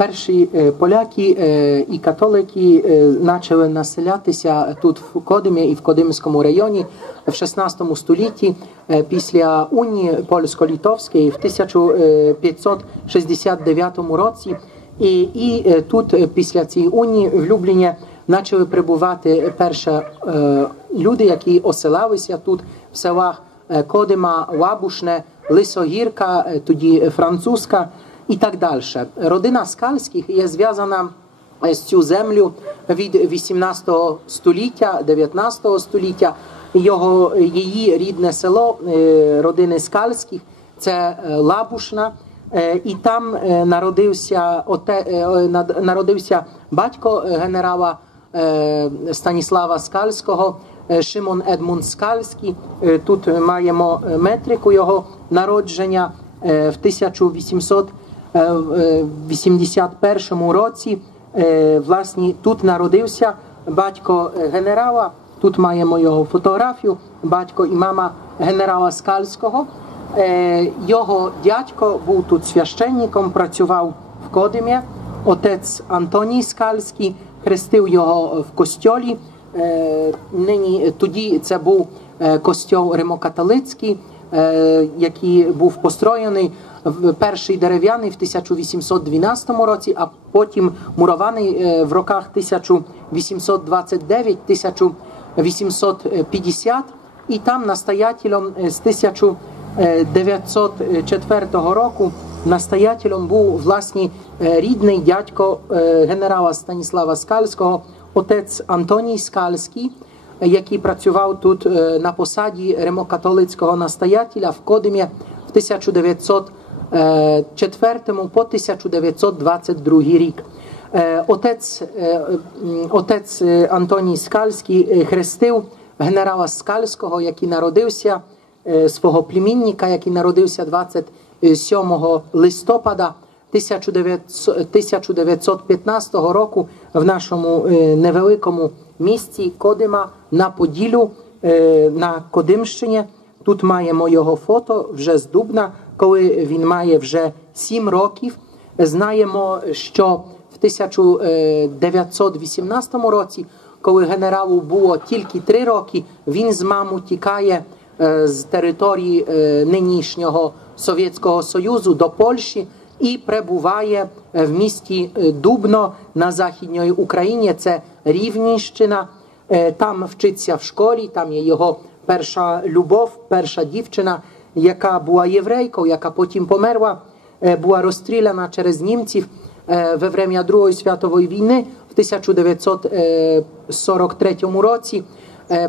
перші поляки і католики почали населятися тут в Кодимі і в Кодимському районі в 16 столітті після унії польсько-литовської в 1569 році. І тут після цієї унії в Любліні почали прибувати перші люди, які оселилися тут в селах Кодима, Лабушне, Лисогірка, тоді французька і так далі. Родина Скальських є зв'язана з цю землю від 18 століття, 19 століття. Її рідне село родини Скальських – це Лабушна. І там народився батько генерала Станіслава Скальського, Шимон Едмунд Скальський. Тут маємо метрику його народження в 1881 році. Власне, тут народився батько генерала. Тут маємо його фотографію, батько і мама генерала Скальського. Його дядько був тут священником, працював в Кодимі. Отець Антоній Скальський хрестив його в костьолі. Тоді це був костьол римокатолицький, який був построєний перший дерев'яний в 1812 році, а потім мурований в роках 1829-1850. І там настоятелем з 1904 року настоятелем був власне рідний дядько генерала Станіслава Скальського, отець Антоній Скальський, який працював тут на посаді римокатолицького настоятеля в Кодимі в 1904 по 1922 рік. Отець Антоній Скальський хрестив генерала Скальського, який народився, свого племінника, який народився 27 листопада 1915 року в нашому невеликому місті Кодима на Поділлю, на Кодимщині. Тут маємо його фото вже з Дубна, коли він має вже 7 років. Знаємо, що в 1918 році, коли генералу було тільки 3 роки, він з мамою тікає з території нинішнього Совєтського Союзу до Польщі і прибуває в місті Дубно на Західній Україні, це Рівненщина. Там вчиться в школі, там є його перша любов, перша дівчина, яка була єврейкою, яка потім померла, була розстріляна через німців во время Другої світової війни в 1943 році.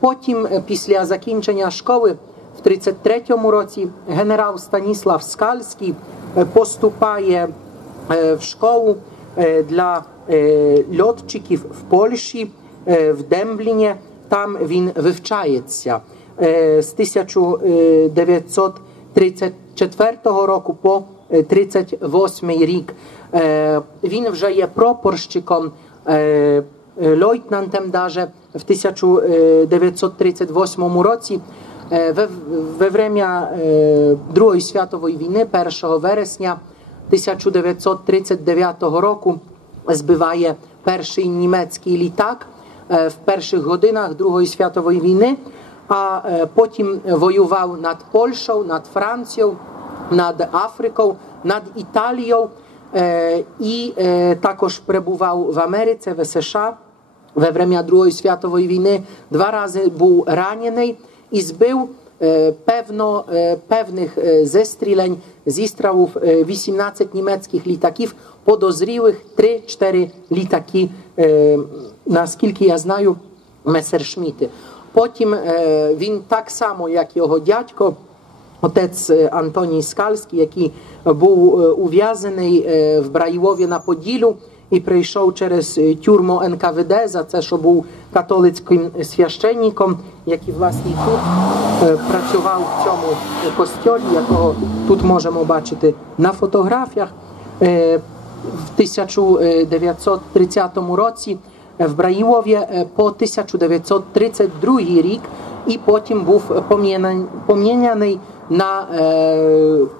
Потім, після закінчення школи, в 1933 році генерал Станіслав Скальський поступає в школу для льотчиків в Польщі, в Дембліні. Там він вивчається з 1934 року по 1938 рік. Він вже є прапорщиком, лейтенантом даже в 1938 році. Во время Другої світової війни 1 вересня 1939 року збиває перший німецький літак в перших годинах Другої світової війни, а потім воював над Польщею, над Францією, над Африкою, над Італією і також перебував в Америці, в США. Во время Другої світової війни 2 рази був ранений і збив певних зестрілень, зістрілив 18 німецьких літаків, подозрілих 3-4 літаки, наскільки я знаю, Месершмітти. Потім він так само, як його дядько, отець Антоній Скальський, який був ув'язаний в Браїлові на Поділлю і прийшов через тюрму НКВД за це, що був католицьким священником, який, власне, тут працював в цьому костьолі, якого тут можемо бачити на фотографіях. В 1930 році в Браїлові по 1932 рік і потім був поміняний на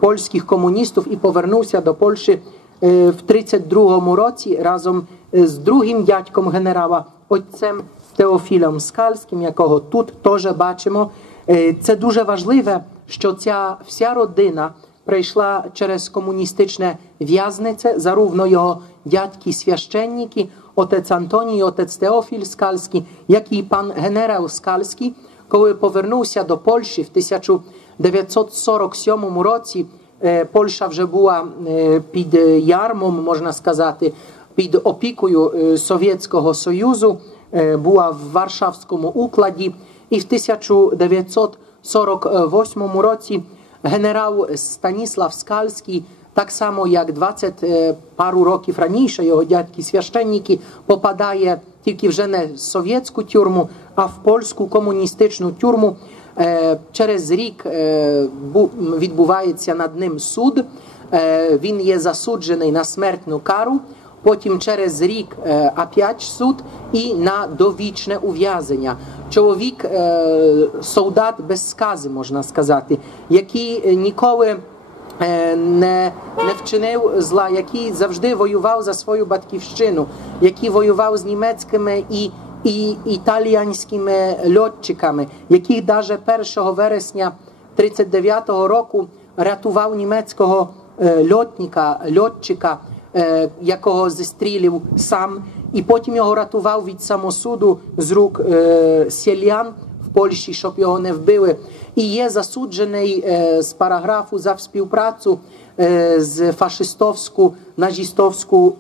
польських комуністів і повернувся до Польщі в 32-му році разом з другим дядьком генерала, отцем Теофілем Скальським, якого тут теж бачимо. Це дуже важливе, що ця вся родина пройшла через комуністичне в'язнице, зарówno його дядьки священники, отець Антоній і отець Теофіль Скальський, як і пан генерал Скальський, коли повернувся до Польщі в 1947 році. Польща вже була під ярмом, можна сказати, під опікою Совєтського Союзу, була в Варшавському укладі. І в 1948 році генерал Станіслав Скальський, так само як 20 пару років раніше його дядьки священники, попадає тільки вже не в совєтську тюрму, а в польську комуністичну тюрму. Через рік відбувається над ним суд, він є засуджений на смертну кару, потім через рік опять суд і на довічне ув'язнення. Чоловік, солдат без скази, можна сказати, який ніколи не вчинив зла, який завжди воював за свою батьківщину, який воював з німецькими і італійськими льотчиками, який навіть 1 вересня 1939 року рятував німецького льотчика, якого зістрілив сам, і потім його рятував від самосуду з рук селян в Польщі, щоб його не вбили. І є засуджений з параграфу за співпрацю з фашистовську, назистовську,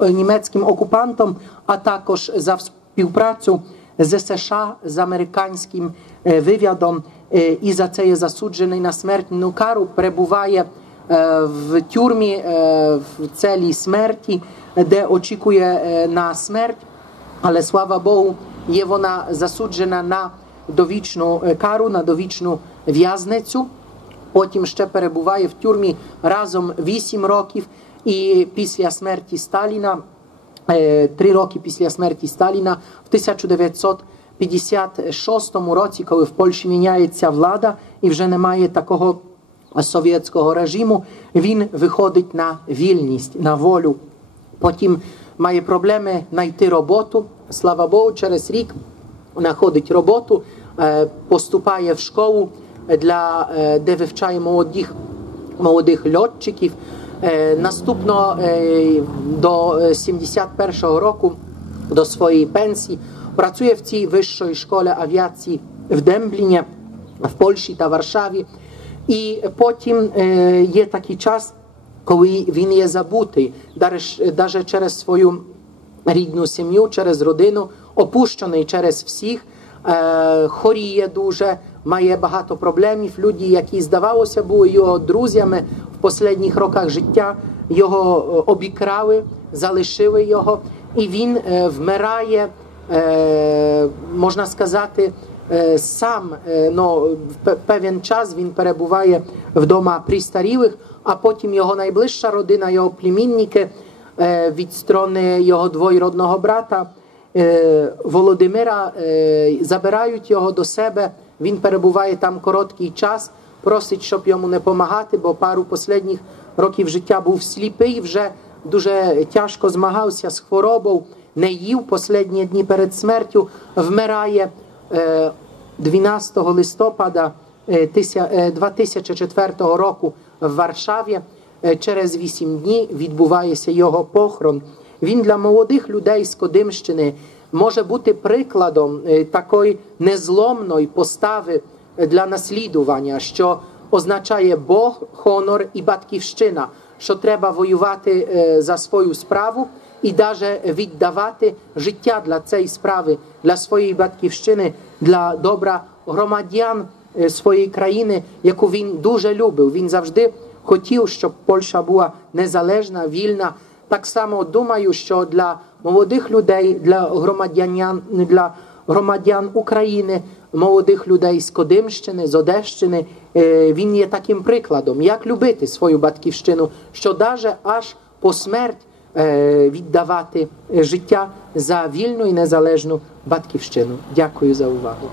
німецьким окупантом, а також за співпрацю з США, з американським вивідом, і за це є засуджений на смертну кару, перебуває в тюрмі в целі смерті, де очікує на смерть, але, слава Богу, є вона засуджена на довічну кару, на довічну в'язницю. Потім ще перебуває в тюрмі разом 8 років, і після смерті Сталіна, 3 роки після смерті Сталіна, в 1956 році, коли в Польщі міняється влада і вже немає такого совєтського режиму, він виходить на вільність, на волю. Потім має проблеми знайти роботу. Слава Богу, через рік знаходить роботу, поступає в школу, де вивчає молодих льотчиків. Наступно до 71-го року, до своєї пенсії, працює в цій вищій школі авіації в Дембліні, в Польщі та Варшаві. І потім є такий час, коли він є забутий, навіть через свою рідну сім'ю, через родину, опущений через всіх, хворіє дуже, має багато проблемів. Люди, які, здавалося, були його друзями в останніх роках життя, його обікрали, залишили його, і він вмирає, можна сказати, сам. В певен час він перебуває вдома престарілих, а потім його найближча родина, його племінники від сторони його двоюродного брата Володимира забирають його до себе. Він перебуває там короткий час, просить, щоб йому не допомагати, бо пару останніх років життя був сліпий, вже дуже тяжко змагався з хворобою, не їв останні дні перед смертю, вмирає 12 листопада 2004 року в Варшаві. Через 8 днів відбувається його похорон. Він для молодих людей з Кодимщини може бути прикладом такої незломної постави для наслідування, що означає Бог, хонор і батьківщина, що треба воювати за свою справу і навіть віддавати життя для цієї справи, для своєї батьківщини, для добра громадян своєї країни, яку він дуже любив. Він завжди хотів, щоб Польща була незалежна, вільна. Так само думаю, що для молодих людей, для громадян України, молодих людей з Кодимщини, з Одещини, він є таким прикладом, як любити свою батьківщину, що навіть аж по смерть віддавати життя за вільну і незалежну батьківщину. Дякую за увагу.